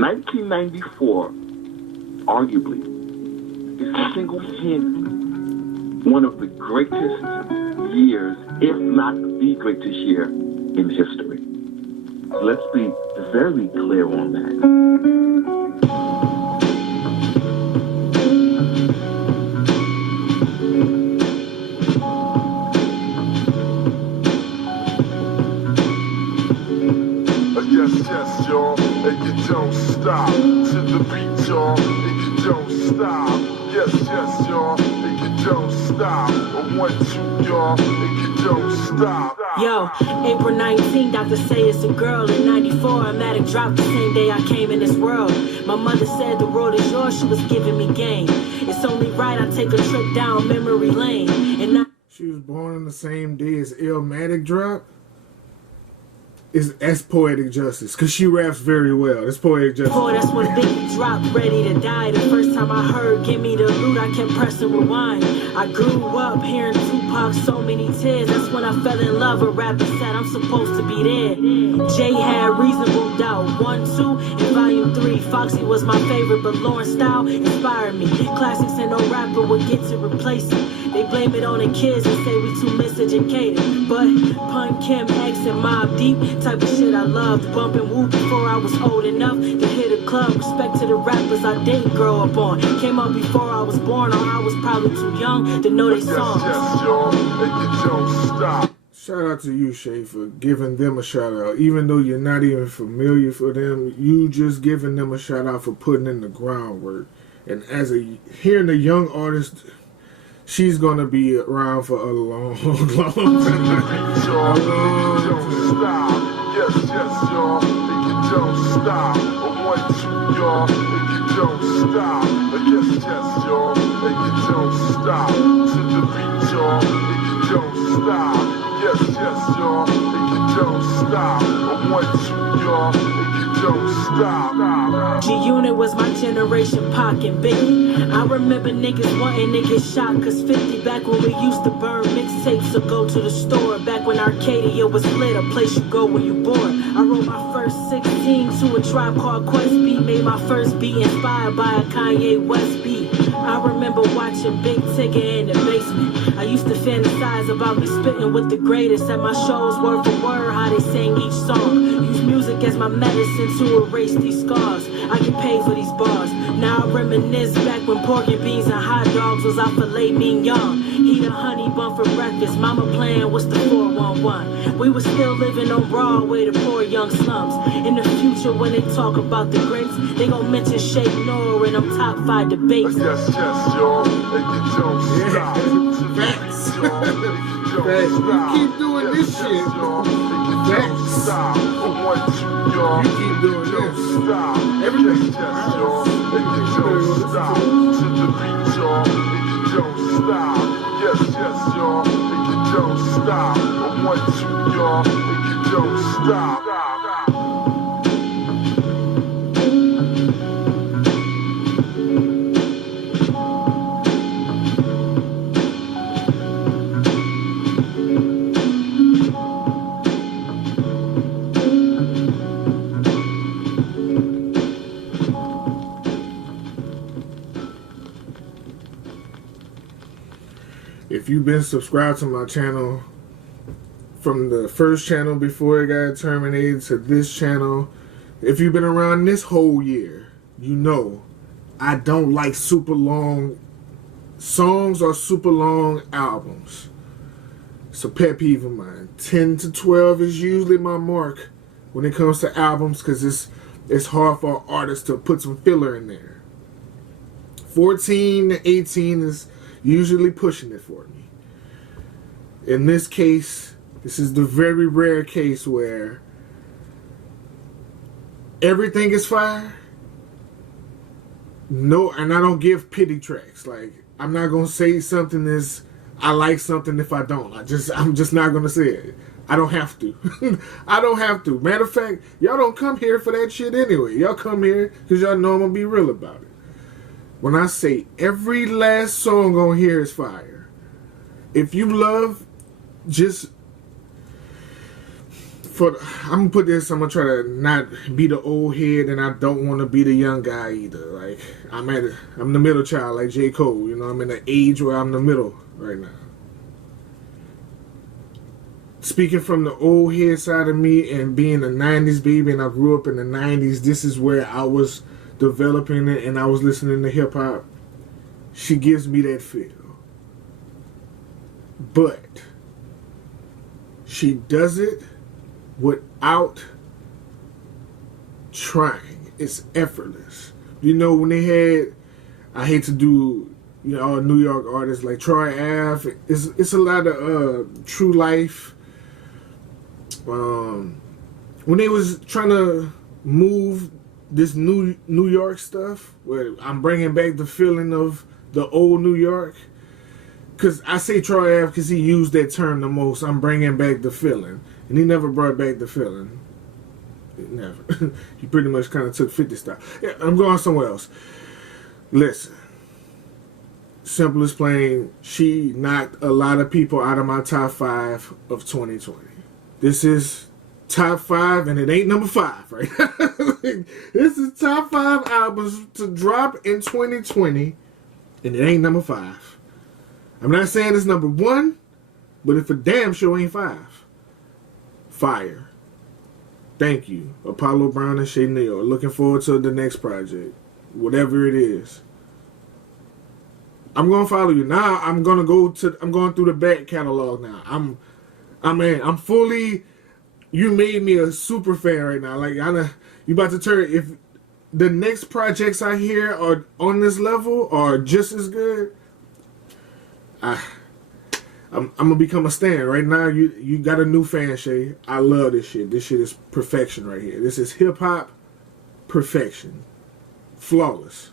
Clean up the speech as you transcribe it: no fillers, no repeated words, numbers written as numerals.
1994, arguably, is single-handedly one of the greatest years, if not the greatest year in history. Let's be very clear on that. Yes, y'all, and you don't stop to the beat, y'all, and you don't stop. Yes, y'all, and you don't stop. A 1, 2, y'all, and you don't stop. Yo, April 19, doctors say it's a girl. In 94, Matic dropped the same day I came in this world. My mother said the road is yours, she was giving me game. It's only right I take a trip down memory lane. And she was born on the same day as Illmatic dropped. That's poetic justice, because she raps very well. That's poetic justice. Boy, that's when Biggie dropped, ready to die. The first time I heard Give Me the Loot, I kept pressing rewind. I grew up hearing Tupac, so many tears. That's when I fell in love with rap and said I'm supposed to be there. Jay had Reasonable Doubt 1, 2, and Volume 3. Foxy was my favorite, but Lauren's style inspired me. Classics and no rapper would get to replace it. They blame it on the kids and say we too miseducated. But Pun Kim X and Mobb Deep, type of shit I loved. Bumping Woo before I was old enough to hit a club. Respect to the rappers I didn't grow up on. Came up before I was born, or I was probably too young to know they songs. Yes, y'all, and you don't stop. Shout out to you, Shay, for giving them a shout out. Even though you're not even familiar for them, you just giving them a shout out for putting in the groundwork. And as hearing a young artist, she's gonna be around for a long, long time. Yes, y'all, and you don't stop. A 1, 2, y'all, and you don't stop. Yes, y'all, and you don't stop. To the beat, y'all, and you don't stop. Yes, y'all, and you don't stop. A 1, 2, y'all, and you don't stop. G-Unit was my generation, Pac and Biggie. I remember niggas wanting to get shot, cause 50 back when we used to burn mixtapes or go to the store. Back when Arcadia was lit, a place you go when you bored. I wrote my first 16 to a Tribe Called Quest beat. Made my first beat inspired by a Kanye West beat. I remember watching Big Ticket in the basement. I used to fantasize about me spitting with the greatest at my shows, word for word, how they sang each song. Use music as my medicine to erase these scars. I get paid for these bars. Now I reminisce back when pork and beans and hot dogs was our filet mignon. Eat a honey bun for breakfast. Mama playing what's the 411. We was still living on Broadway, the poor young slums. In the future, when they talk about the greats, they gon' mention Sheikh Noir in them top 5 debates. Yes, y'all, and you don't stop. Facts. Facts. You keep doing this shit. Facts. You keep doing this. Everything. Yes, y'all, and you don't stop. To the beat, y'all, and you don't stop. Yes, y'all, and you don't stop. A 1, 2, y'all, and you don't stop. If you've been subscribed to my channel from the first channel before it got terminated to this channel, if you've been around this whole year, you know I don't like super long songs or super long albums. It's a pet peeve of mine. 10 to 12 is usually my mark when it comes to albums, because it's hard for artists to put some filler in there. 14 to 18 is usually pushing it for me. In this case, this is the very rare case where everything is fire. No, and I don't give pity tracks. Like, I'm not gonna say something is I like something if I don't. I'm just not gonna say it. I don't have to. I don't have to. Matter of fact, y'all don't come here for that shit anyway. Y'all come here because y'all know I'm gonna be real about it. When I say every last song on here is fire, if you love just I'm gonna put this. I'm gonna try to not be the old head, and I don't want to be the young guy either. Like I'm the middle child, like J. Cole. You know, I'm in the age where I'm the middle right now. Speaking from the old head side of me and being a '90s baby, and I grew up in the '90s. This is where I was developing it, and I was listening to hip hop. She gives me that feel, but she does it without trying. It's effortless. You know, when they had, I hate to do, you know, all New York artists like Troy Ave. It's a lot of True Life. When they was trying to move this New York stuff, where I'm bringing back the feeling of the old New York. Because I say Troy Ave because he used that term the most. I'm bringing back the feeling. And he never brought back the feeling. Never. He pretty much kind of took 50 style. Yeah, I'm going somewhere else. Listen. Simple as plain, she knocked a lot of people out of my top 5 of 2020. This is top 5, and it ain't number 5, right? This is top 5 albums to drop in 2020, and it ain't number 5. I'm not saying it's number 1, but if a damn sure ain't 5. Fire. Thank you, Apollo Brown and Shay Neal. Looking forward to the next project, whatever it is. I'm gonna follow you now. I'm going through the back catalog now. I'm fully. You made me a super fan right now. Like you about to turn. If the next projects I hear are on this level or just as good, I'm gonna become a stan. Right now, you got a new fan, Shay. I love this shit. This shit is perfection right here. This is hip hop perfection, flawless.